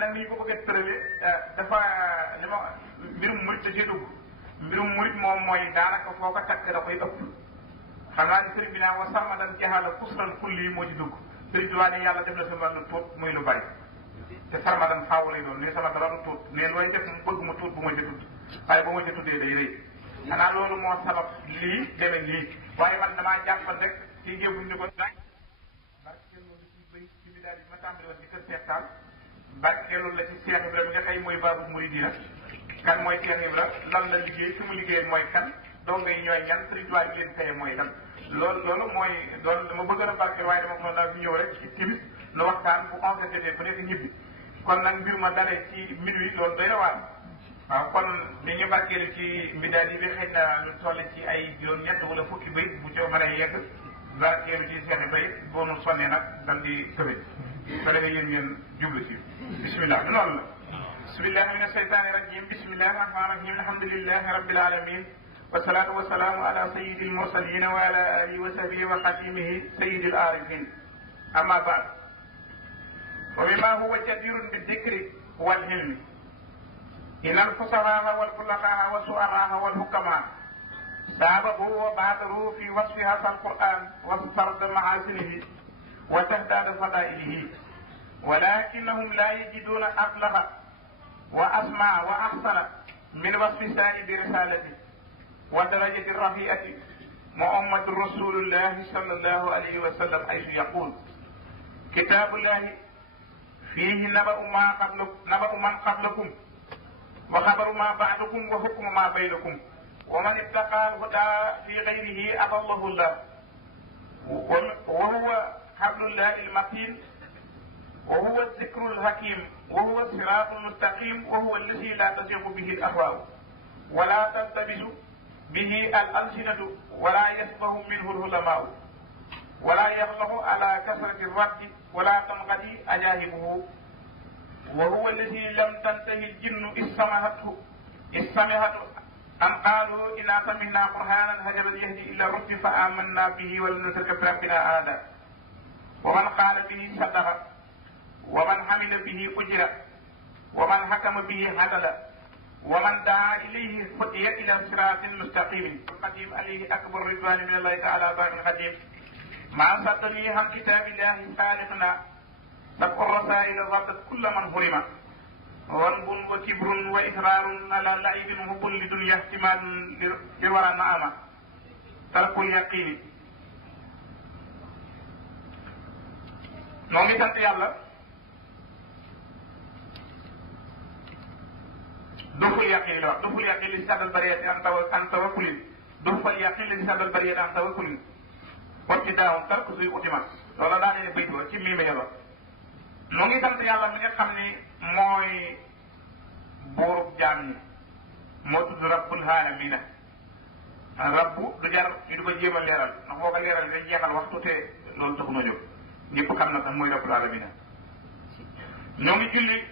nag ni ñu ko bëgg a tëralee dafa li ma mbirum murit da cee dugg mbirum murit moom mooy daanaka foo ko takk da koy ëpp xam naa ni sëriñ bi naa wa sàmmadan jaxala kusran kulli moo ci dugg sëriñ bi waa ne yàlla def na sama lu tuut muy lu bari te sarmadan faaw lay doon ne sama dara lu tuut ne looy def mu bëgg mu tuut bu ma ca tudd waaye bu ma ca tuddee day rëy xanaa loolu moo sabab lii demee nii waaye man damaa jàppan rek ci njëbuñ ni ko daaj barkeelu la ci bay ci bi daal di ma tàmbali woon ci kër Seex Taal barkeelu la ci Seex Ibra mi nga xëy mooy baabu muridina kan mooy Seex Ibra lan la liggéey fi mu liggéey mooy kan doo ngay ñooy ñan sëriñ Tuubaa yi leen kaye mooy lan loolu mooy doon dama bëgg a barkeel waaye dama ko daal di ñëw rek ci timis nu waxtaan bu 11 jotee ku nekk ñibbi kon nag mbir ma dalee ci minuit loolu doy na waar waaw kon ni ñu barkeelu ci mbidaal yi bi xëy na lu toll ci ay juróom-ñett wala fukki bay bu ci mënee yegg barkeelu ci Seex Ibra boo nu sonnee nag dal di tëbe so defee yéen ngeen jublu ci bismillah du noonu la bismillahi mina shaytaani rajim bismillahi rahmaani rahim alhamdulillahi rabbil alamin wasalaatu wasalaamu ala sayyidil mursalin wa ala alihi wa sahbihi wa xatimihi sayyidil arifin amma baad wa mimma huwa jadirun bi dikri wal hilmi inna al fusahaa wal fullahaa wa su'araa wal hukamaa saabahu wa baadaru fi wasfi hadha al quran wa sard mahasinihi wa tahdad fadailihi walakinnahum la yajiduna ablaga wa asma wa ahsana min wasfi sahibi risalati wa darajati rafiati muhammadu rasulullahi sallallahu alayhi wa sallam haythu yaqul kitabullahi fihi naba'u man qablakum wa xabaru ma ba'dakum wa hukmu ma baynakum wa man ittaqa al-huda fi ghayrihi adallahu Allah wa huwa hablullahi al-matin wa huwa adh-dhikru al-hakim wa huwa as-siratu al-mustaqim wa huwa alladhi la tazighu bihi al-ahwa wa la taltabisu bihi al-alsinatu wa la yasbahu minhu al-ulama'u wa la yaghlabu ala kasrati ar-raddi wa la tanqadi ajahibuhu wa huwa alladi lam tantahi al-jinnu istamihatu an qaalu inna samihna qur'anan hajaban yahdi ila rushdi fa amanna bihi wa lam nushrika bi rabbina ahada wa man qaala bihi sadaqa wa man hamila bihi ujira wa man hakama bihi hadala wa man daa ilayhi hudiya ila siratin mustaqimin qadim alayhi akbar ridwani min allahi taala babil qadim ma saddani han kitabillahi salihuna sab'u rasail radat kulla man hurima wanbun wa kibrun wa israrun ala laibin hubun li dunya ihtimalun li wara naama tarkul yaqini noo ngi sant yàlla duful yaqini la wax duful yaqini li sadal bariyati an tawakkulin duful yaqini li sadal bariyati an tawakkulin wacci daawam tarku suy utimas loola daa ne bayt ba ci mii ma yoro noo ngi sant yàlla mi nga xam ni mooy buurub jaam ñi moo tudd rabbul aalamiina rabbu du jar ñu di ko jéem a leeral ndax boo ko leeral dañ jeexal waxtu te loolu taxu na jóg ñëpp xam na kan mooy rabbul aalamiina ñoo ngi julli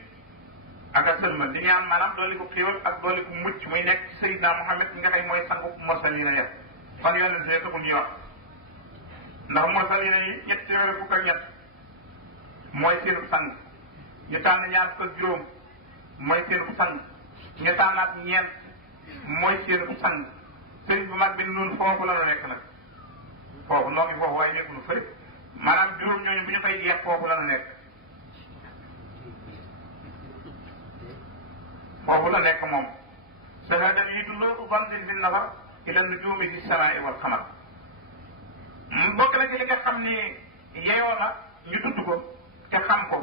ak a sëlmal di ñaan maanaam dooli ko xéewal ak dooli ko mucc muy nekk Seydina Muhammad mi nga xam mooy sangu mursaliina ya fan yonent yi taxul ñuy wax ndax mursaliina yi ñett téeméer fukk ak ñett mooy seen sang ñu tànn ñaar fukk ak juróom mooy seen sang ñu tànnaat ñeent mooy seen sang sëriñ bu mag bi noonu foofu la ñu nekk nag foofu noo ngi foofu waaye nekkul fële maanaam juróom ñooñu bu ñu fay jeex foofu la ñu nekk foofu la nekk moom sahada yi du lootu bandin bi nazar ila nujumi fi samaa'i wal xamar bokk na ci li nga xam ni yeyoo na ñu tudd ko te xam ko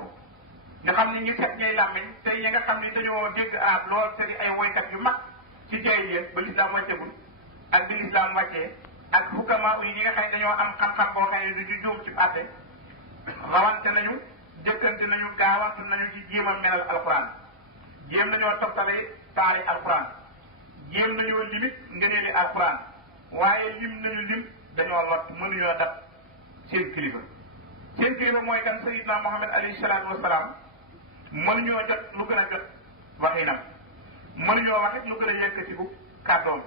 nga xam ni ñu set ñay làmmiñ te ñi nga xam ni dañoo dégg arab lool te di ay woykat yu mag ci jaahiliya ba lislaam wàccegul ak bi lislaam wàccee ak hukama yi ñi nga xam ne dañoo am xam-xam boo xam ne du ñu juum ci àtte rawante nañu jëkkante nañu gaawante nañu ci jéem a melal alquran jéem nañoo toftale taari alquran jéem nañoo limit ngëneeli alquran waaye lim nañu lim dañoo lot mënuñoo dab seen kilifa seen kilifa mooy kan Sayyidina Muhammad alayhi salaatu wasalaam mënuñoo jot lu gën a jot waxinam mënuñoo wax it lu gën a yëkkatiku kàddoom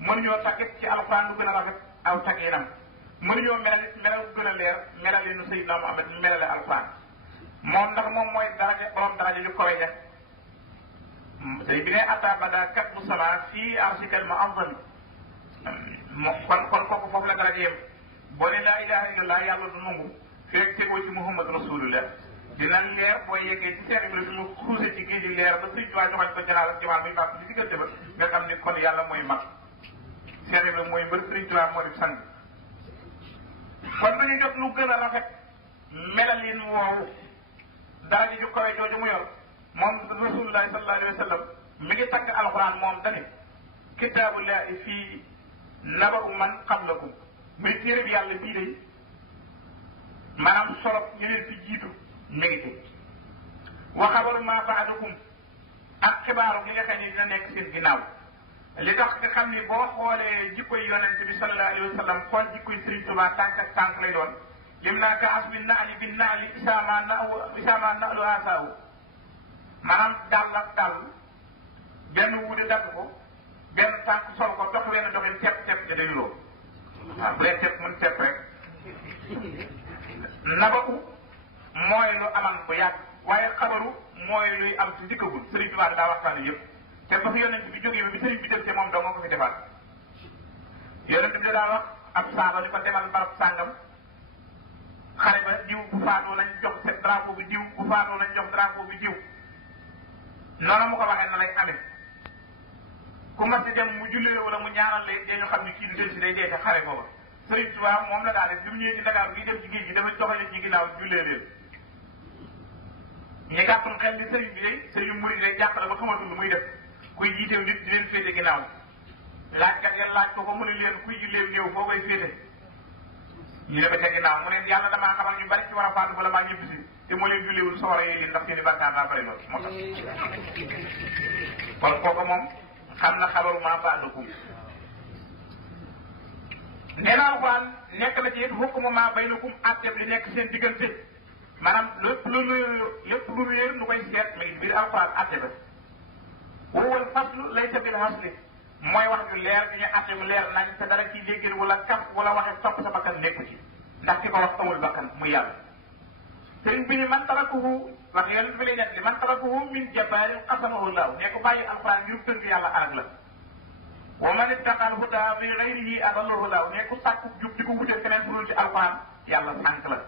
mënuñoo tàggit ci alquran lu gën a rafet aw tagginam mënuñoo melal it melal lu gën a leer melal nu Sayyidina Muhammad melale alquran moom ndax moom mooy daraja borom daraja ju kowe ja day bi ne atta bada kat bu sama fii arsikal ma afdal kon kooku foofu la daraja yem boo ne laa ilaha illallah yàlla du nangu fekk tegoo ci muhammad rasulullah dina leer boo yeggee ci seet bi suñu xuuse ci géej gi leer ba suñ tuwaa joxañ ko jalaal ak jamaal muy baax ci diggante ba nga xam ni kon yàlla mooy mag seet bi mooy mbër suñ tuwaa moo di sang kon duñu jot lu gën a rafet melalin woowu daraja ju kawe jooju mu yor moom rasulullahi sallallahu alayhi wa sallam mi ngi tagg alxuraan moom dani kitaabullahi fii naba'u man qablakum muy téere bi yàlla bii day maanaam solo ñu leen fi jiitu mi ngi ci wa xabaru ma ba'dakum ak xibaaru li nga xam ne dina nekk seen ginnaaw li tax nga xam ni boo xoolee jikkoy yonent bi sallallahu alayhi wa sallam xool jikkoy Sëriñ Tuubaa tànk ak tànk lay doon lim naa ka as bi naali bi naali isaama naalu asaawu maanaam dàll ak dàll benn wuude dagg ko benn tànk sol ko dox leen doxin tepp ja day loo waaw bu dee tepp mën tepp rek naba'u mooy lu aman bu yàgg waaye xabaru mooy luy am ci dikkagul Sëriñ Tuubaa daa waxtaan yëpp te ba fi yonent bi jógee bi sëriñ bi dem te moom doo nga ko fi defaat yonent bi daa wax ab saaba ni ko demal barab sàngam xare ba diw bu faatoo lañ jox seen drapeau bi diw bu faatoo lañ jox drapeau bi diw noonu mu ko waxee na lay amee ku mas di dem mu jullee wala mu ñaanal lay dañu xam ni kii du del si day dee ca xare booba Sëriñ Tuubaa moom la daa def bi mu ñëwee ci Dakar bi dem ci géej gi dafa doxale ci ginnaaw jullee leen ñu gàttum xel ni sëriñ bi day sëriñ murid day jàpp la ba xamatul lu muy def kuy jiitew nit di leen féete ginnaaw laajkat ya laaj ko mu ne leen kuy jullee néew foo koy féete ñu ne ba ca ginnaaw mu ne yàlla damaa xamal ñu bari ci war a faatu bala maa ñëpp si te moo leen julleewul sawara yee leen ndax seen i bàkkaar daa bari lool moo tax kon kooku moom xam na xabaru maa ba'dakum nee naa Alxuraan nekk na ci it hukmu maa baynakum àtteeb li nekk seen diggante maanaam lépp lu réer nu koy seet mais biir Alxuraan àtte ba wowal faslu laysa bil hasli mooy wax ju leer bi ñu àtte mu leer nañ te dara ciy déggee wala kaf wala waxe topp sa bakkan nekku ci ndax ki ko wax amul bakkan muy yàlla sëriñ bi ni man tarakuhu wax yonent bi lay net li man tarakuhu min jabaarin qasamahu laahu ne ko bàyyi Alxuraan ngir tënk yàlla arag la wa man ittaqal huda bi ghayrihi adallahu laahu ne ku sàkku jub di ko wutee keneen bu dul ci Alxuraan yàlla sànq la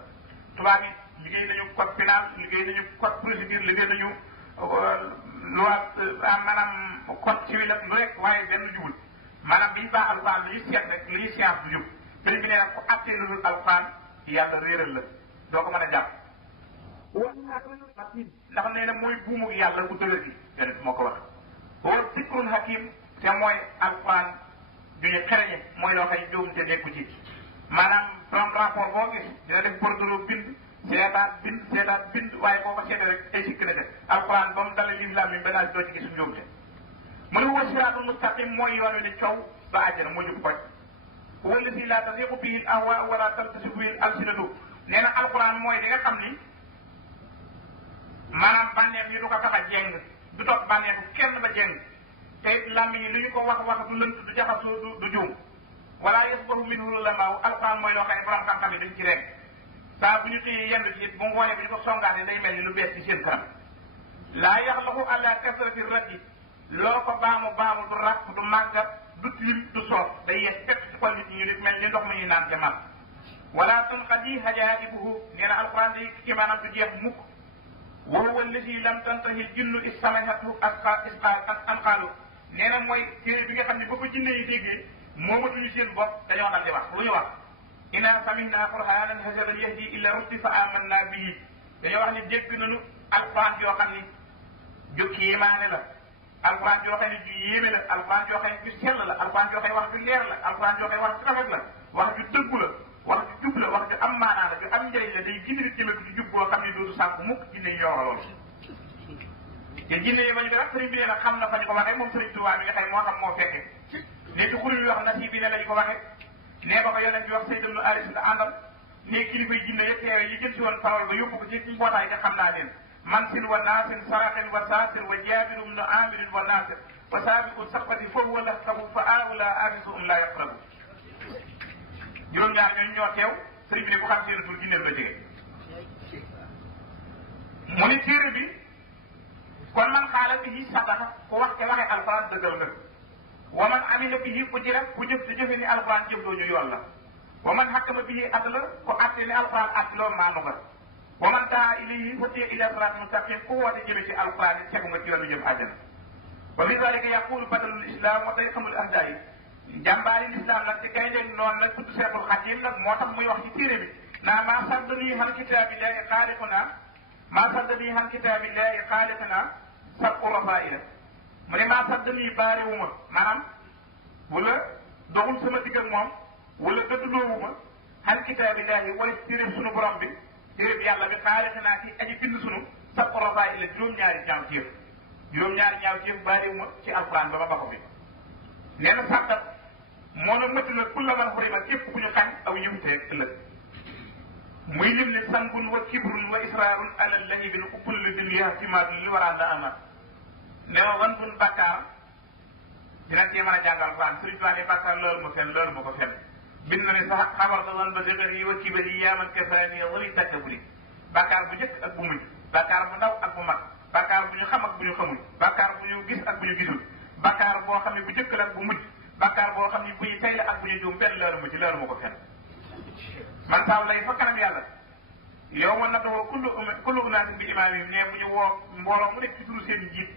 tubaab yi liggéey nañu code pénal liggéey nañu code procédure liggéey nañu loi maanaam code civil ak lu rek waaye benn jubul maanaam biñu baax Alxuraan li ñu seet rek li ñu science du jub sëriñ bi nee nag ku attee lu dul Alxuraan yàlla réeral la doo ko mën a jàpp ndax nee na mooy buumu yàlla bu dëgër gi yonent moo ko wax wa zikrul hakim te mooy Alxuraan du ñu xereñe mooy loo xëy jóom te nekku ci maanaam from rapport boo gis dina def bordereau bind seetaat bind waaye boo ko seetee rek ay sikk na te Alxuraan ba mu dalee lislaam yi benn doo ci gis njuumte mu ne wa siraatul mustaqim mooy yoon wi ne coow ba àjjana moo jub koy wala si laa tasiqu bihi al-ahwaa wala taltasiqu bihi al-alsinatu nee na Alxuraan mooy di nga xam ni maanaam bànneex yi du ko tax a jeng du topp bànneexu kenn ba jeng te it làmmiñ yi lu ñu ko wax du lënt du jaxasoo du juum wala yasbahu minhu ulamaa Alxuraan mooy loo xam ne borom xam-xam yi dañ ci rek saa bu ñu téye yendu ci it bu ngooñee bi ñu ko songaatee day mel ni lu bees ci seen kanam laa yaxlaxu ala kasrati raddi loo ko baamu du ràpp du màggat du tilim du soof day yees fekk ci xol nit ñi nit mel ni ndox mi ñuy naan jamal wala tunqadi hajaibuhu nee na Alxuraan day ci maanaam du jeex mukk wa huwa alladi lam tantahi jinnu istamahatu anqaalu nee na mooy téere bi nga xam ne ba ko jinne yi déggee moomatuñu seen bopp dañoo dal di wax lu ñu wax inna samihna qur'anan hasanan yahdi illa rusdi fa amanna bihi dañoo wax ni dégg nañu Alxuraan yoo xam ni ju kiimaane la Alxuraan yoo xam ne ju yéeme la Alxuraan yoo xam ne ju sell la Alxuraan yoo xam ne wax ju leer la Alxuraan yoo xam ne wax ju rafet la wax ju dëggu la wax ju jub la wax ju am maanaa la ju am njëriñ la day gindi nit jëme ko ci jub boo xam ne dootu sànku mukk jinne yi yooraloon te jinne yi ba ñu ko wax sëriñ bi nee na xam na fa ñu ko waxee moom sëriñ Tuubaa bi nga xam moo xam moo fekke ne ci xuri bi wax nasiib bi ne lañu ko waxee nee ba ko yonent bi wax Sayd ibn Aris la àndal ne kilifa yi jinne yëpp teewe yi jël si woon parole ba yóbbu ko ci mbootaay te xam naa leen mansin wa naasin saraxin wa saasir wa jaabiru bnu amirin wa naasir wa saabiqu saqati foofu wala tabu fa aawula afisu la yaqrabu juróom-ñaar ñooñu ñoo teew sëriñ bi ne ku xam seen tur jinneel ba jege mu ni téere bi kon man xaala bihi sadaqa ku wax te waxee alquran dëggal nga wa man amila bihi ku jëra ku jëf di jëfe ni alquran jëf doo ñu yoon la wa man xakkama bihi adla ku atte ni alquran at loo maanu nga wa man daa ilayhi hadiya ila sirat mustaqim ku woote jëme ci alquran yi tegu nga ci yoon bi jëm àjjana wa bi dalika yaqulu badalul islam wa tariqamul ahda yi jàmbaari l'islam nag ci gaynde noonu nag tudd Seexul Xadiim nag moo tax muy wax ci téere bi naa maa saddanii han kitaabillahi xaaliquna maa saddanii han kitaabillahi xaaliquna sab'u rasaa'ila mu ne maa saddanii baarewuma maanaam wala doxul sama digg ak moom wala gëdduloowuma han kitaabillahi wala téere sunu borom bi téere bi yàlla bi xaaliquna ki aji bind sunu sab'u rasaa'ila juróom-ñaari ñaawteef juróom-ñaari ñaawteef baarewuma ci alquran ba ma bako bi nee na sàttat moo na mëtt na kulla man xurima képp ku ñu xañ aw yiwteeg ëllëg muy lim ne sanbun wa kibrun wa israarun ala lahibin ku kulli bin yahtimaat li waraan da amat ne wan bun bàkkaar dinañ cee mën a jàngal Alxuraan Sëriñ Tuubaa ne bàkkaar loolu ma fen loolu ma ko fen bind na ne sax xabar da wan ba dëgër yi wa kibar yi yaaman kasaani wali tàkkabuli bàkkaar bu njëkk ak bu mujj bàkkaar bu ndaw ak bu mag bàkkaar bu ñu xam ak bu ñu xamul bàkkaar bu ñu gis ak bu ñu gisul bàkkaar boo xam ne bu njëkk la ak bu mujj bàkkaar boo xam ne bu ñu tey la ak bu ñu juum benn loolu ma ci loolu ma ko fen man saaw lay fa kanam yàlla yow ma nadoo kullu unaasin bi imaamihim ne bu ñu woo mbooloo mu nekk ci turu seen njiit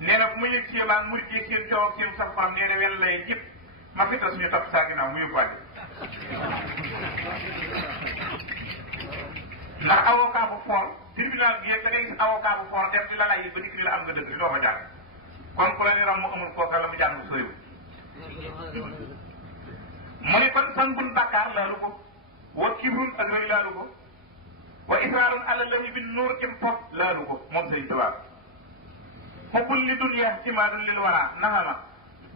nee na bu ma yëg ci maan murit yeeg seen coow ak seen saf faram nee na wenn lay yëpp ma fitta suñu topp saa ginnaaw mu yóbbaale ndax avocat bu fort tribunal bi yëg da ngay gis avocat bu fort def di la lay ba dikk ni la am nga dëgg li doo ko jàng kon ku la ni ram mu amul kooka la mu jàng soriwul mu ne kon san bun bàkkaar laalu ko wa kibrun ak rëy laalu ko wa israarun ala lahi bin nuur kim pop laalu ko moom Sëriñ Tuubaa xubbul li dunya timaadun lil wara naxama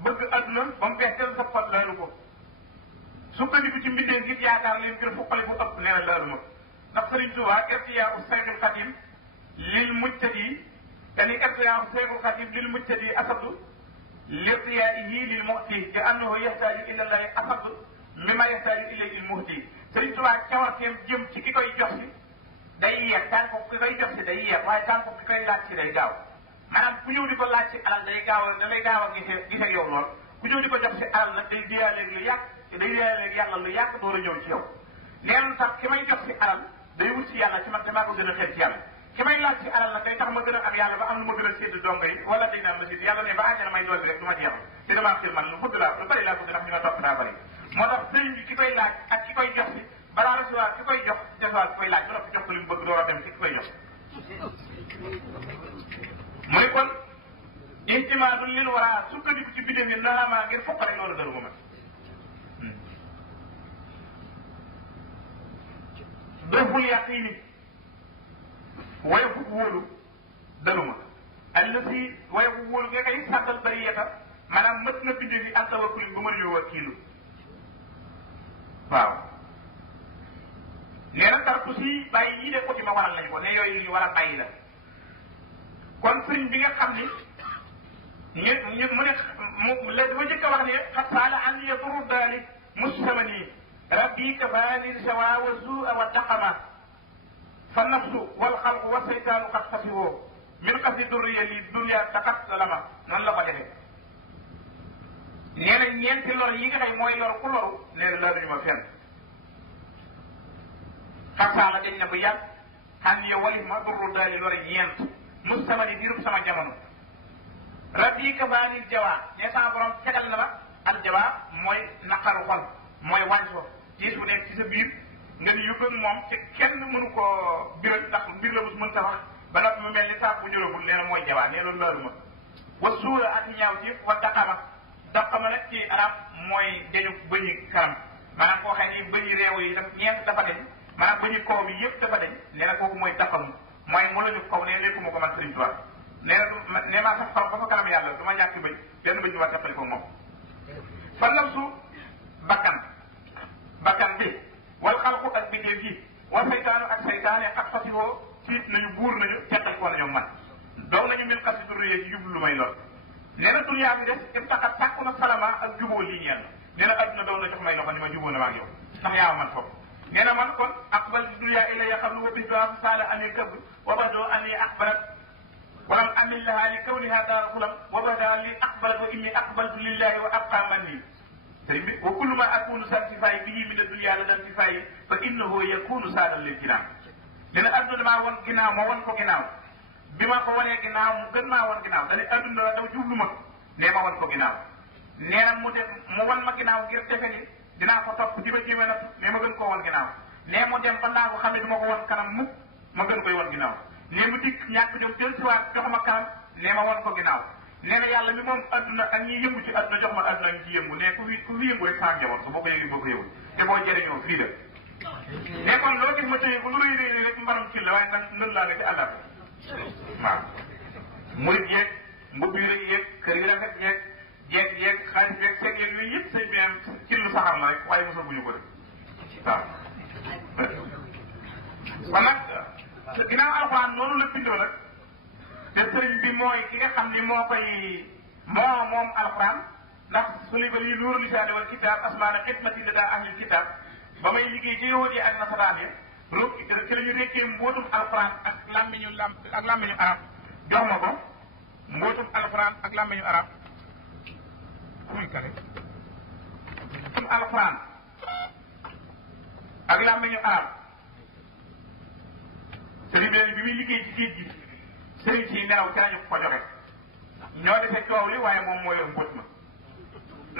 bëgg adduna ba mu feesal sa pot laalu ko sukkandiku ci mbindee ngir yaakaar leen ngir fuqali bu ëpp nee na laalu ma ndax Sëriñ Tuubaa irtiyaa u Seexul Xadiim lil mujtadi yani irtiyaa u Seexul Xadiim lil mujtadi asadu lirtiyaa'ihi lil mu'ti te annahu yaxtaaju ila llahi asadu mimma yaxtaaju ilayhi al muhti Sëriñ Tuubaa cawarteem jëm ci ki koy jox si day yeex tànk ki koy jox si day yeex waaye tànk ki koy laaj si day gaaw maanaam ku ñëw di ko laaj si alal day gaaw a da lay gaaw a gisee yow lool ku ñëw di ko jox si alal nag day diyaaleeg lu yàgg day diyaaleeg yàlla lu yàgg door a ñëw ci yow neen sax ki may jox si alal day wut si yàlla ci man te maa ko gën a xeet ci yàlla ki may laaj si alal nag day tax ma gën a am yàlla ba am lu ma gën a sédd dongo yi wala day naan ma sédd yàlla ne ba àjjana may dolli rek du ma jeexal te damaa xir man lu bëgg laa lu bëri laa bëgg ndax ñu ma topp daa bëri moo tax sëriñ bi ki koy laaj ak ki koy jox si balaa recevoir ki koy jox recevoir ki koy laaj ba noppi jox ko li mu bëgg door a dem ci ki koy jox mu ne kon intimaadun lil wara sukkandiku ci bindéef yi naxamaa ngir foqale loolu daru ma man doful yaqiini woyofu wóolu daru ma allasi woyofu wóolu nga koy sàddal bariyata maanaam mët na bindéef yi ak tawakkul ba mën ñoo wakiilu waaw nee na tarku si bàyyi ñii de ko ci ma waral nañ ko ne yooyu lu ñu war a bàyyi la kon sëriñ bi nga xam ni ñu mu ne la dafa njëkk a wax ne xat saala an yaduru daali mustamani rabbi kafaani sawa wa zua wa taqama fa nafsu wal xalqu wa seytaanu xat xasiwoo min xasi durriya li dunya taxat salama noonu la ko defee nee na ñeenti lor yi nga xëy mooy lor ku loru nee na laaruñu ma fenn xasaala dañ ne bu yàgg xam yow walif ma durru daali lori ñeent mustamani diirub sama jamono rabbi kafaanil jawaa ne sama borom fegal na ma al jawaa mooy naqaru xol mooy wàññi tiis bu nekk ci sa biir nga ni yóbbu ak moom te kenn mënu koo biral ndax mbir la mus mën ta wax ba noppi mu mel ni saab bu ñoragul nee na mooy jawaa nee loolu laalu ma wa suura ak ñaaw ci wa daqama nag ci arab mooy dañu bëñi kanam maanaam koo xam ni bëñi réew yi daf ñeent dafa deñ maanaam bëñi kaw bi yëpp dafa deñ nee na kooku mooy daqamu mooy mu lañu kaw ne léegi ma ko man Sëriñ Tuubaa nee na nee maa sax xaw ba fa kanam yàlla du ma ñàkk bëy benn bëñ bi war teppali ko moom fa nafsu bakkan bi wal xalqu ak bindéef yi wa saytaanu ak saytaane xat fasihoo tiit nañu buur nañu teqal ko nañu man dow nañu min xasi durriyee ci jublu lu may lor nee na duniyaa bi des im taxat sàkku na salama ak jubóo lii ñeel nee na adduna dow na jox may loxo ni ma jubóo na ma ak yow ndax yaa man foofu nee na man kon aqbal dunya ilayya qablu wa bihtuha saala anil kabr wa bado anni aqbalat walam amil laha li kawniha daar xulam wa bada li aqbalat wa inni aqbaltu lillahi wa abqa manni sëriñ bi wa kullu ma akunu santifayi bihi min adunya la dantifayi fa innahu yakunu saadan lil jinaan dina adduna maa won ginnaaw ma won ko ginnaaw bi ma ko wanee ginnaaw mu gën maa won ginnaaw dana adduna la daw jublu ma nee ma won ko ginnaaw nee na mu wan ma ginnaaw ngir defe ni dinaa ko topp di ma jéem a natt mais ma gën koo won ginnaaw nee mu dem ba naa ko xam ne du ma ko won kanam mukk ma gën koy won ginnaaw nee mu dikk ñàkk jom jël si waat jox ma kanam nee ma won ko ginnaaw nee na yàlla mi moom adduna ak ñi yëngu ci adduna jox ma adduna ñi ci yëngu ne ku fi yëngu rek saa njaboot su boo ko yëgee boo ko yëgul te boo jëriñoo fii la mais kon loo gis ma tëye ko lu rëy rëy rek mbaram ci la waaye nag lën laa nga ci àllata waaw murit yeeg mbubb yu rëy yeeg kër yu rafet yeeg jeeg xaalis beeg seeg yeeg yooyu yëpp sëñ bi ci lu saxar la rek waaye mosal bu ñu ko def waaw kon nag ginnaaw alxuraan noonu la bindoo nag te sëriñ bi mooy ki nga xam ni moom alxuraan ndax su li ba lii nuuru lisaani wal kitaab asmaana xidmati la daa ahlil kitaab ba may liggéey ci yahudi ak nasaraan yi roog ci la ñu rekkee mbootum alxuraan ak làmmiñu arab jox ma ko mbootum alxuraan ak làmmiñu arab muy kare mbootum alxuraan ak làmmiñu arab sëriñ bi muy liggéey ci géej gi sëriñ si nelaw ci lañu ko joxe ñoo defee coow li waaye moom moo yor mbóot ma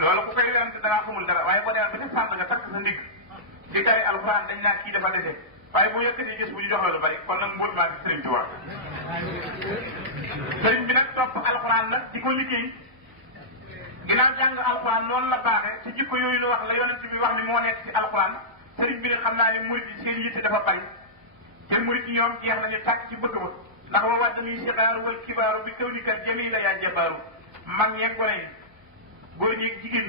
loolu ku koy yonte dangaa xamul dara waaye boo demee ba ca sànn nga takk sa ndigg di tari alxuraan dañ naan kii dafa dese waaye boo yëkkatee gis bu ñu jox la lu bari kon nag mbóot maa ngi sëriñ bi wax sëriñ bi nag topp alxuraan nag di ko liggéey ginnaaw jàng alxuraan noonu la baaxee ci jikko yooyu la wax la yonent bi wax ni moo nekk ci alxuraan sëriñ bi ne xam naa ne murit yi seen yitte dafa bari te murit yi ñoom jeex nañu tàkk ci bëgg ba ndax wa waddani sixaaru wal kibaaru bi kawnika jamila yaa jabaaru mag ñeeg gone yi góor ñi jigéen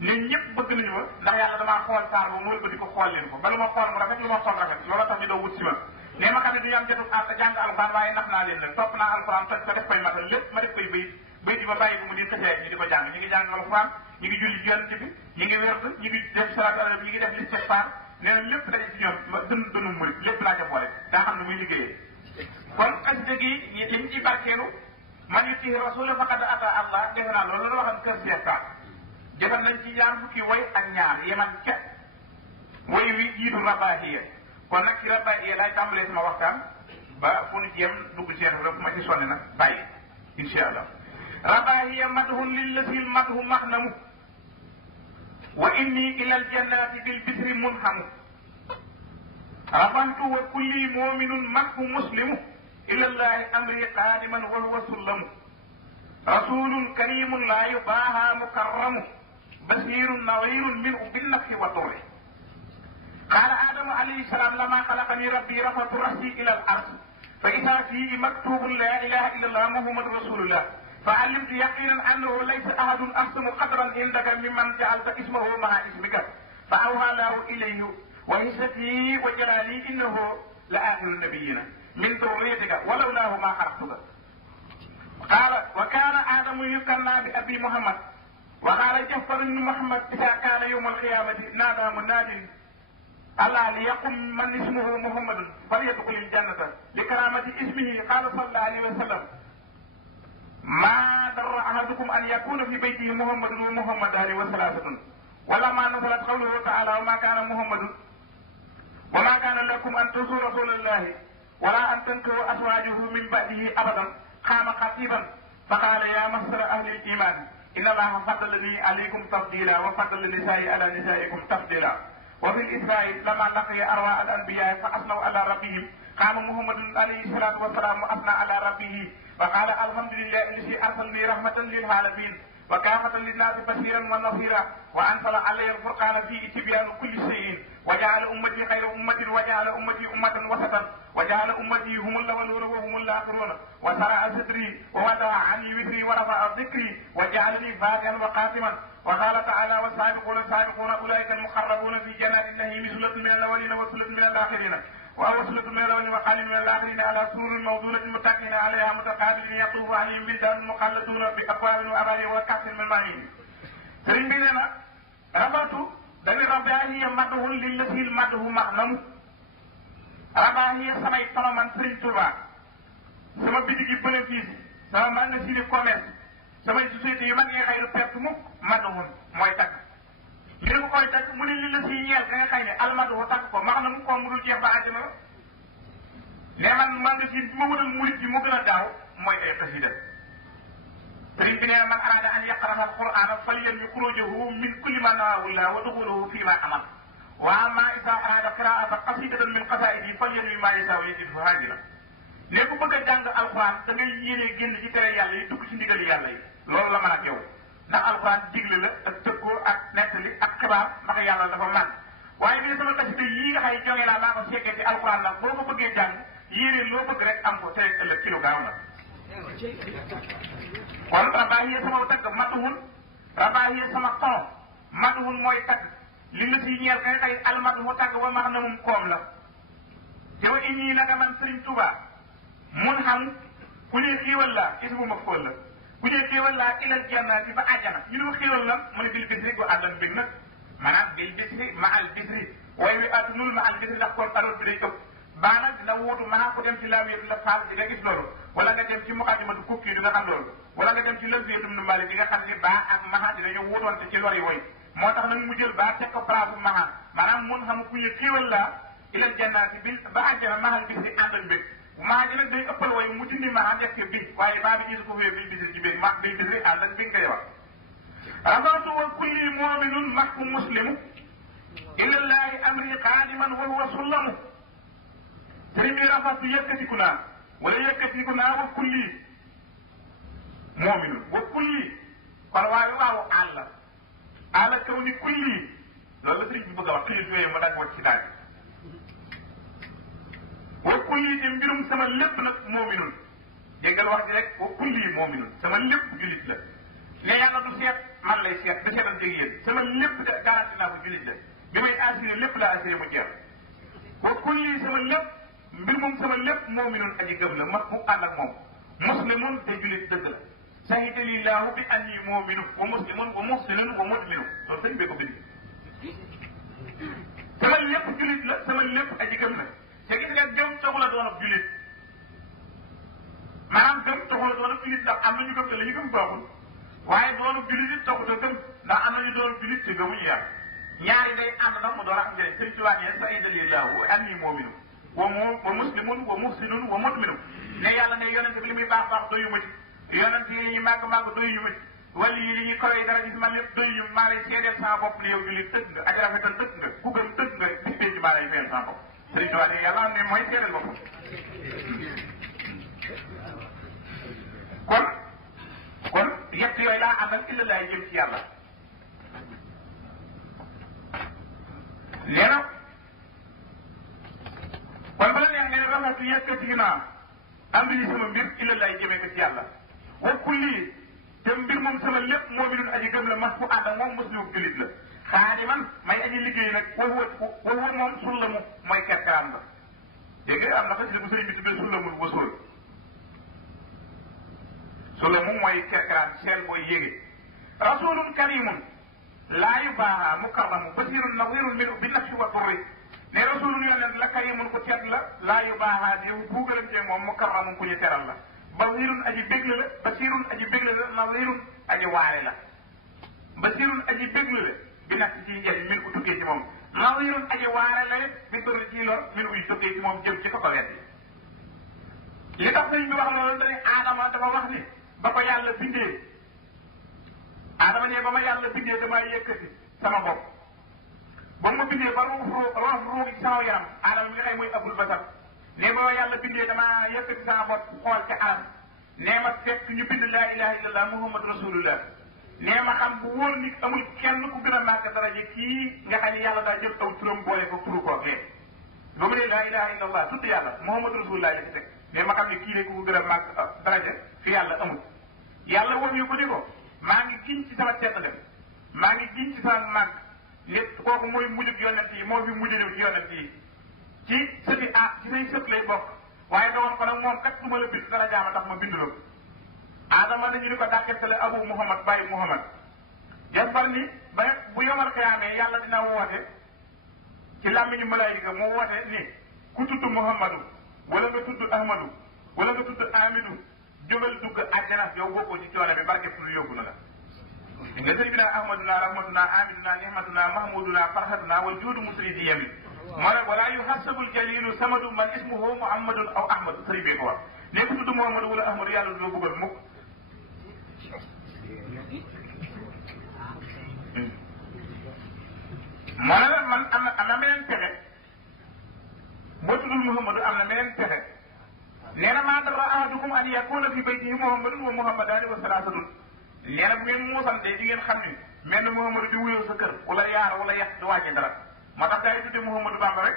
ñi ñun ñëpp bëgg nañu ma ndax yàlla damaa xool saar boobu mu wëlbati ko xool leen ko ba lu ma xool mu rafet lu ma xool rafet loolu tax ñu doo wut si ma ne ma xam ne du ñu am jotul jàng alxuraan waaye nax naa leen nag topp naa alxuraan toj ko def koy matal lépp ma def koy bayit yi ma bàyyi ko mu di xësee ñu di ko jàng ñu ngi jàng alxuraan ñu ngi julli yonent bi ñu ngi wérd ñu ngi def salaatu ala ñu ngi def listixfaar nee na lépp daje ci ñoom ma dënu murit lépp laa ca boole daa xam ne muy liggéeyee kon xasida gi liñ ci barkeelu man yuti rasula faqad ata allah defe naa loolu la waxoon kër Cheikh Ka defal nañ ci ñaar fukki woy ak ñaar yeman ca woy wi jiitu rabaahiya kon nag ci rabaahiya laay tàmbalee sama waxtaan ba fu nu jéem dugg ci yéen fu ma ci sonne nag bàyyi insha allah rabaahiya madhun lillasil madhu maxnamu wa inni ila aljannati bil bisri munhamu rafantu wa kulli muminun madhu muslimu ila llahi amri qadiman wa huwa sullamu rasulun karimun la yubaha mukarramu basirun nawirun minhu binnafsi wa durri قال آدم عليه السلام لما خلقني ربي رفعت رأسي إلى الأرض فإذا فيه مكتوب لا إله إلا الله محمد رسول الله فعلمت يقينا أنه ليس أحد أحسن قدرا عندك ممن جعلت اسمه مع اسمك فأوحى الله إليه وعزتي وجلالي إنه لآخر النبيين من ذريتك ولولاه ما خلقتك قال وكان آدم يكنى بأبي محمد وقال جعفر بن محمد إذا كان يوم القيامة نادى مناد ألا ليقم من اسمه محمد فليدخل الجنة لكرامة اسمه قال صلى الله عليه وسلم ما در أحدكم أن يكون في بيته محمد ومحمدان وثلاثة ولما نزلت قوله تعالى وما كان لكم أن تؤذوا رسول الله ولا أن تنكروا أزواجه من بعده أبدا قام خطيبا فقال يا معشر أهل الإيمان إن الله فضلني عليكم تفضيلا وفضل النساء على نسائكم تفضيلا وفي الإسراء لما لقي أرواح الأنبياء فأثنوا على ربهم قام محمد عليه الصلاة والسلام وأثنى على ربه وقال الحمد لله الذي أرسلني رحمة للعالمين وكافة للناس بشيرا ونصيرا وأنزل علي الفرقان فيه تبيان كل شيء وجعل أمتي خير أمة وجعل أمتي أمة وسطا وجعل أمتي هم الأولون وهم الآخرون وسرع صدري ووضع عني وزري ورفع ذكري وجعلني فاتحا وقاسما وقال تعالى والسابقون السابقون أولئك المقربون في جنات النعيم سلة من الأولين وسلة من الآخرين وأوصلة من الأولين وقال من الآخرين على سرور موضونة متكئين عليها متقابلين يطوف عليهم بلدان مخلدون بأكواب وأباريق وكأس من معين. sëriñ bi nee na rafatu dañu rabaahiya madhun li lasil madhu maxnamu rabaahiya samay tono man Sëriñ Tuubaa sama bitigi bénéfice sama magasin de commerce samay sociétés yu man nga xëy lu perte mukk madhun mooy tagg ñu ne ko koy tagg mu ne li la si ñeel ka nga xëy ne almadhu tagg ko maxnamu ko mu dul jeex ba àjjana la ne man magasin bi ma wutal murit bi mu gën a daaw mooy ay xasida sëriñ bi nee man araada an yaqra'a al-qur'ana falyanmi xurujahu min kulli ma nawaahu llah wa duxuluhu fi ma amal wa amma isa araada qiraa'ata qasidatan min qasaa'idi falyanmi ma yasaa'u yajidhu haadira ne ku bëgg a jàng alxuraan da ngay yéenee génn ci tere yàlla yi dugg ci ndigali yàlla yi loolu la mën ak yow ndax alxuraan digle la ak tëkkoo ak nettali ak xibaar ndax yàlla dafa man waaye bi sama xasida yii nga xay jógee naa maa ko sekkee ci alxuraan nag boo ko bëggee jàng yéenee loo bëgg rek am ko tere ëllëg ci lu gaaw la kon rabaahiya sama tagg madhun rabaahiya sama tono madhun mooy tagg li nga si ñeel ka nga xay almadhu tagg wa max na mum koom la te wa inni naka man Sëriñ Tuubaa mun xam ku ñuy xiiwal laa ismu maf'uul la ku ñuy xiiwal laa ilal jannaati ba àjjana ñu ne ma xiiwal la mu ne bil bisri ko àndan bég nag maanaam bil bisri ma al bisri waaye wi atunul ma al bisri ndax kon aloot bi day ëpp baa nag dina wuutu maa ko dem ci laamiyatu la faal di nga gis loolu wala nga dem ci muqaddimatu kukki di nga xam loolu wala nga dem ci laziyatu ibn Malik di nga xam ni baa ak maha dinañu wuutoonte ci lor yi woy moo tax nag mu jël baa teg ko place bu maha maanaam mun xam ku ñuy xiiwal laa ilal jannaati bil ba àjjana mahal bisri àndan bég maa ngi nag day ëppal way mu dindi maa def ci bi waaye baa bi gis ko fee bil bisri ci biir ma bil bisri àndan bi nga koy wax rafatu wa kulli muminun mahku muslimu ilallahi amri qaadiman wa huwa sullamu sëriñ bi rafatu yëkkatiku naa wala yëkkatiku naa wa kulli muminun wa kulli kon waaye waawu àll kaw ni kulli loolu la sëriñ bi bëgg a wax kulli yooyu ma dag wacc ci daal wa kulli te mbirum sama lépp nag moominun déggal wax ji rek wa kulli moominun sama lépp julit la ne yàlla du seet man lay seet da seetal dégg yéen sama lépp garanti naa ko julit la bi may assuré lépp la assuré mu jeex wa kulli sama lépp mbir moom sama lépp moominun aji gëm la mu ànd ak moom muslimun te julit dëgg la sahida lillahu bi anni mu'minu wa muslimun wa muhsinun wa mu'minu loolu sëñ bee ko bind sama lépp julit la sama lépp aji gëm la te gis nga gëm taxul a doon ab julit maanaam gëm taxul a doon ab julit ndax am na ñu gëm te la ñu gëm baaxul waaye doonu julit it taxut a gëm ndax am na ñu doon julit te gëmuñu yàlla ñaari day ànd nag mu doon am njëriñ sëñ Tuubaa ne sahida lillahu wa anni mu'minu wa muslimun wa muhsinun wa mu'minu ne yàlla ne yonente bi li muy baax baax doyu ma ci yonente yi li ñuy màgg màgg doyu ma ci wala yi li ñuy kawee dara gis man lépp doyu maa lay seedeel sama bopp ne yow julit tëgg nga aja rafetal tëgg nga ku gëm tëgg nga bis bee ci maa lay fayal sama bopp sëriñ Tuubaa ne yàlla ne mooy seedeel boppam kon yett yooyu laa àndal illa laay jëm ci yàlla nee na kon ba la neex ne rafetu yëkkati naa am li sama mbir illa laay jëmee ko ci yàlla wa kulli te mbir moom sama lépp moo mi doon aji gëm la mas ku ànd ak moom muslimu julit la xaadiman may aji liggéey nag wa moom sullamu mooy kerkeraan la dégg nga am na xasida bu sëriñ bi tuddee sullamul wasul sullamu mooy kerkeraan seen booy yéege rasulun karimun laa yubaaha mukarramu basirun nawirun minu bi nafsi wa durri ne rasulun yonent la karimun ku tedd la laa yubaaha diw buugalante moom mukarramun ku ñu teral la basirun aji bégle la basirun aji bégle la nawirun aji waare la basirun aji bégle la bi nafsi ci njëriñ min ko tukkee ci moom nawirun aji waare la bi durri ci lor min uy tukkee ci moom jëm ci ko ko wet li tax sëñ bi wax loolu dañu aadama dafa wax ni ba ko yàlla bindee aadama ne ba ma yàlla bindee damaa yëkkati sama bopp ba ma bindee ba ruux ci sama yaram aadama mi nga xam mooy abul basar ne ba ma yàlla bindee damaa yëkkati sama bopp xool ci alam nee ma fekk ñu bind laa ilaha illallah muhammad rasulullah nee ma xam bu wóor ni amul kenn ku gën a màgg daraje kii nga xam ne yàlla daa jël aw turam boole ko turu koo fee ba mu ne laa ilaha illallah tudd yàlla muhammad rasulullah la ci teg nee ma xam ne kii ne ku ko gën a màgg daraje fi yàlla amul yàlla wax ñu ko ni ko maa ngi giñ ci sama tedd dem maa ngi giñ ci sama màgg lépp kooku mooy mujjug yonent yi moo fi mujj ñëw ci yonent yi ci sëti ci say sët lay bokk waaye doon ko nag moom kat du ma la bind dara jaama tax ma bind la adama nañu ni ko dàkkentale abu muhammad bàyyi muhammad jàppal ni ba bu yomal xiyaamee yàlla dina woote ci làmmiñu malaayika mu woote ni ku tudd Muhammadu wala nga tudd Ahmadu wala nga tudd Aminu jógal dugg àjjana yow bokkoo ci coono bi barke lu yóbbu na la. nga sëriñ bi naa Ahmaduna rahmatuna Aminuna nihmatuna mahmuduna farhatuna wal juudu musri di yemi moo ne wala yuhasabul jalilu samadu man ismuhu muhammadun aw ahmadu sëriñ bi ko wax ne ku tudd Muhammadu wala Ahmadu yàlla du la bëggal mukk. moo ne la man am na meneen pexe boo tuddul Muhammadu am na meneen pexe nee na maa dara ahadukum an yakuna fi baytihi Muhammadun wa Muhammadaani wa salaasatun nee na bu ngeen muusante di ngeen xam ni mel na Muhammadu di wuyoo sa kër wala yaar wala yàq du wàññi dara moo tax gars yi tuddee Muhammadu Bamba rek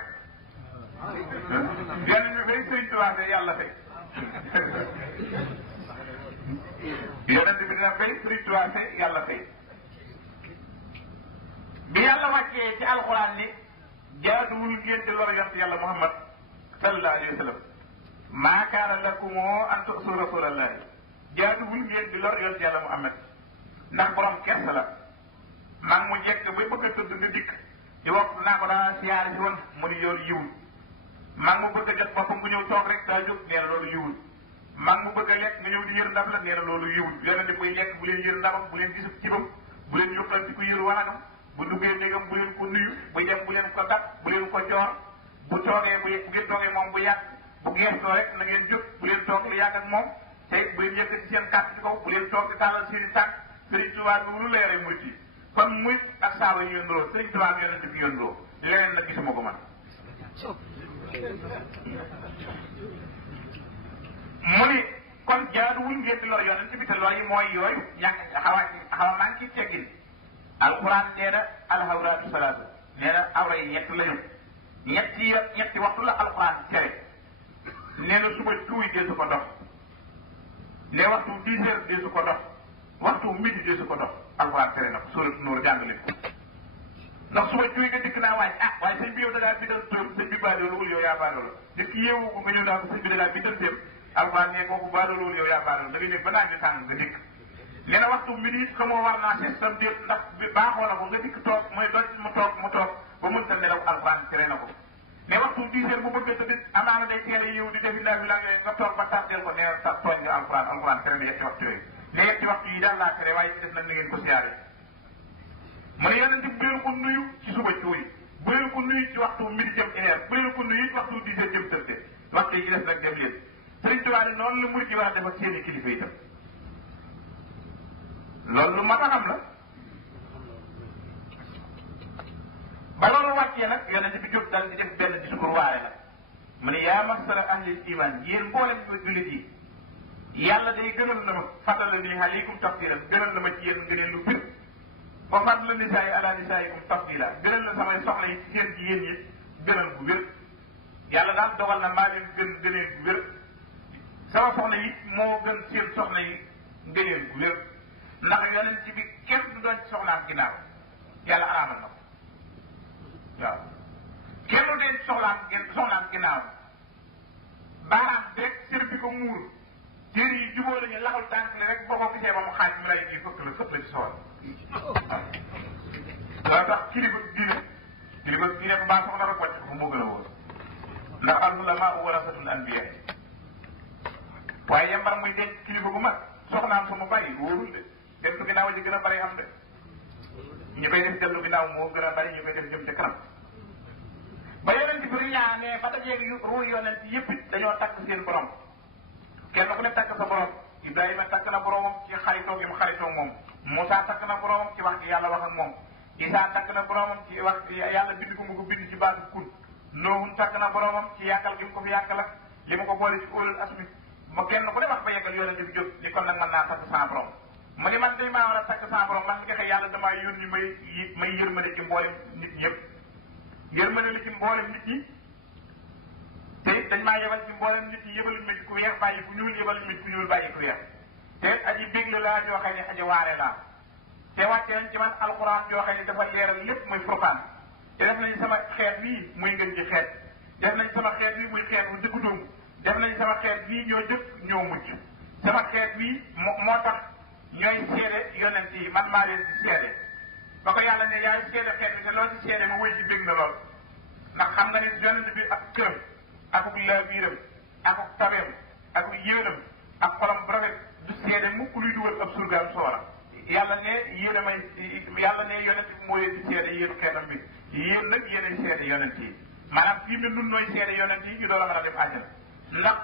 benn ñu fay Sëriñ Tuubaa fay yàlla fay yonent bi dina fay Sëriñ Tuubaa fay yàlla fay bi yàlla wàccee ci alxuraan ni jaaduwul ngeen di lor yonent yàlla Muhammad sallallahu alayhi wa sallam maa kaana lakum an tu'su rasulallahi jaaduwul ngeen di lor yonent yàlla Muhammad ndax borom kersa la man mu jekk ba bëgg a tëdd nga dikk di wax naa ko daa siyaare si woon mu ni yoon yiwul man mu bëgg a jot boppam bu ñëw toog rek daa jóg nee na loolu yiwul man mu bëgg a lekk nga ñëw di yër ndab la nee na loolu yiwul yonent bi buy lekk bu leen yër ndabam bu leen gisub cibam bu leen yuqal di ko yër wanagam bu duggee néegam bu leen ko nuyu buy dem bu leen ko dab bu leen ko joor bu toogee bu ngeen toogee moom bu yàgg bu geestoo rek na ngeen jóg bu leen toog lu yàgg ak moom te bu leen yëkkati seen kàtt ci kaw bu leen toog di tàllal seen i tànk Sëriñ Tuubaa bi lu leere muy tii kon muy ak saaba yi yóndoo Sëriñ Tuubaa bi yonent bi yóndoo leneen nag gisuma ko man mu ni kon jaaduwul ngeen di lor yonent bi te lor yi mooy yooyu ñàkk xawa maa ngi ci teggin alquran nee na alhawraatu salaatu nee na awra yi ñett lañu ñetti waxtu la alquran tere nee na suba tuuy dee su ko dox ne waxtu 10 heures dee su ko dox waxtu midi dee su ko dox alquran tere na ko sóorat Nuur jàngale ko ndax suba tuuy nga dikk naa waaye waaye sëñ bi yow da ngaa bindal turam sëñ bi baadoolowul yow yaa baadoolo nit ki yeewu ko nga ñëw naa ko sëñ bi da ngaa bindal teem alquran ne kooku baadoolowul yow yaa baadoolo da ngay nekk ba naaj bi tàng nga dikk nee na waxtu midi xamoo war naa système déet ndax baaxoo na ko nga dikk toog mooy doj mu toog ba mën ta nelaw alquran tere na ko mais waxtu 10 heures bu bëgg a tëdd amaana day teel a yow di def ndax yooyu nga toog ba tardeel ko nee na tooñ nga alquran tere na yetti waxtu yooyu ne yetti waxtu yi daal laa tere waaye def nag na ngeen ko siyaare mu ne yonent bu leen ko nuyu ci suba tuuti bu leen ko nuyu ci waxtu midi jëm une heure bu leen ko nuyu ci waxtu 10 heures jëm tëdd waxtu yi def nag def leen Sëriñ Tuubaa ne noonu la murid yi war a def ak seeni kilifa itam loolu lu mat a xam la ba loolu wàccee nag yonent bi jóg dal di def benn discours waare la mu ne yaa masara ahlil iman yéen mboolem jullit yi yàlla day gënal na ma fàttali ni aleykum tafdilan gënal na ma ci yéen ngëneel lu bir ba fàttali nisaayi ala nisaayikum tafdila gënal na samay soxla yi ci seen ci yéen yi gënal bu wér yàlla daal dogal na maa leen gëneel bu wér sama soxla yi moo gën seen soxla yi ngëneel bu wér ndax yonent bi kenn du doon ci soxlaam ginnaaw yàlla araamal na ko waaw kenn du doon ci soxlaam ginnaaw baaraam rek sër bi ko muur téere yi jubóo lañu laxul tànk la rek boo ko gisee ba mu xaaj mu lay kii fëkk la ci soxla waaw tax kilifa diine bu baax soxla rek wàcc ko moo gën a wóor ndax al-ulamaa warasatul anbiyaa waaye yambar muy denc kilifa bu mag soxnaam sama bàyyi wóorul de dellu ginnaaw ji gën a bari am de ñu koy def dellu ginnaaw moo gën a bari ñu koy def jëm ca kanam ba yonent bi ñaanee ba dajeeg ruu yonent yëpp dañoo takk seen borom kenn ku ne takk sa borom Ibrahima takk na boromam ci xaritoo gi mu xaritoo moom Moussa takk na boromam ci wax gi yàlla wax ak moom Isa takk na boromam ci wax yàlla bind ko mu ko bind ci baatu kun Noohun takk na boromam ci yàkkal gi mu ko fi yàkkal ak li mu ko boole ci óolul asmi ma kenn ku ne wax ba yeggal yonent bi jóg ni kon nag mën naa takk sa borom mu ne man day maa war a takk sa borom man nga xëy yàlla damaa yónni may yërmande ci mboolem nit ñëpp yërmande li ci mboolem nit ñi te it dañ maa yebal ci mboolem nit ñi yebaluñ ma ci ku weex bàyyi ku ñuul yebaluñ ma ci ku ñuul bàyyi ku weex te it aji bégle laa joo xam ne aji waare laa te wàcce nañ ci man alquran joo xam ne dafa leeral lépp muy furqaan te def nañ sama xeet bii muy ngën ji xeet def nañ sama xeet bii muy xeet bu dëgg dóomu def nañ sama xeet bii ñoo jëkk ñoo mucc sama xeet bii moo tax ñooy seede yonent yi man maa leen di seede ba ko yàlla ne yaay seede xeet bi te loo ci seede ma wéy ci bég na lool ndax xam nga ne yonent bi ak këram akuk laabiiram akuk tabeem akuk yéenam ak xolam bu rafet du seede mukk luy dugal ab surgaam soora yàlla ne yéen a may yàlla ne yonent bi moo leen di seede yéenu xeetam bi yéen nag yéenay seede yonent yi maanaam fii mu ne nun nooy seede yonent yi ñu door a mën a dem àjjana ndax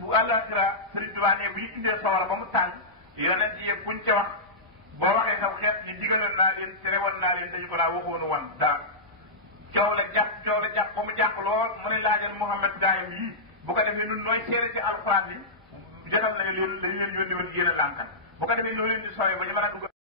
bu àllaaxira Sëriñ Tuubaa ne bu ñu indee sawara ba mu tàng yonent yi buñ ca wax boo waxee saw xeet ñu digaloon naa leen tere woon naa leen dañu ko daa waxoonu wan dara coow la jàpp ba mu jàpp lool mu ne laajal Muhammad gaayam yii bu ko defee nun nooy seede ci alxuraan bi jotal nañu leen dañu leen yónni woon yéen a lànkal bu ko defee ñoo leen di sooyee ba ñu mën a dugg